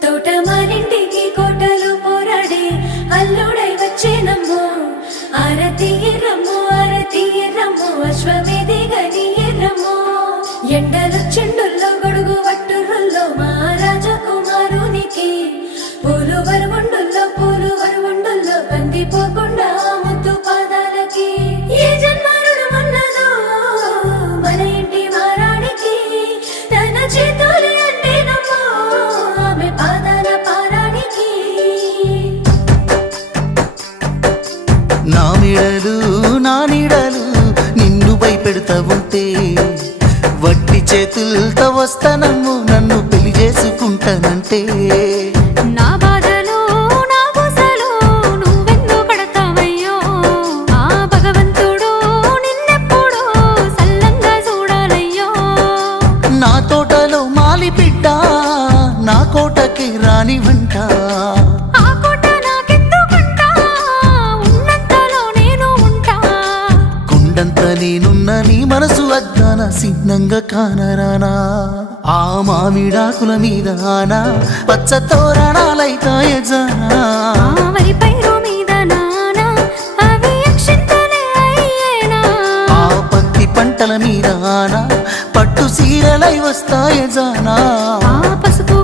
తోటమారింటికి కోటలు పోరాడే అల్లుడై వచ్చేనమ్మో ఆరతి ఎర్రమ్మో అశ్వమేధిగని ఎర్రమ్మో ఎండలు చెండుల్లో గొడుగు వట్టుర్రుల్లో మా రాజకుమారునికి పూలు వరవుండుల్లో పందిపోకుండా ముద్దు పాదాలకి ఏ జన్మరుడు ఉన్నదో మన ఇంటి మారానికి తన చేతులే అంటేనమ్మో ఆమె పాదాల పారానికి నా మెడలు నా నీడలు నిన్ను భయపెడతా ఉంటే వట్టి చేతులతో వస్తానమ్ము నన్ను పెళ్లి చేసుకుంటానంటే నా బాధలు నా బోసలు నువ్వెందుకు కడతావయ్యో ఆ భగవంతుడు నిన్నెప్పుడు సల్లంగా చూడాలయ్యో నా తోటలో మాలి బిడ్డ నా కోటకి రాని వంట ఆ కోట నాకెందుకంటా ఉన్నంతలో నేను ఉంటా కొండంత నేనున్న నీ మనసు అద్దాన సిన్నంగా కానరానా ఆ మామిడాకుల మీద ఆనా పచ్చ తోరణాలైతాయ జానా ఆ వరి పైరు మీద నానా అవి అక్షింతలే అయ్యేనా ఆ పత్తి పంటల మీద ఆనా పట్టు సీరలై వస్తాయ జానా ఆ పసుపు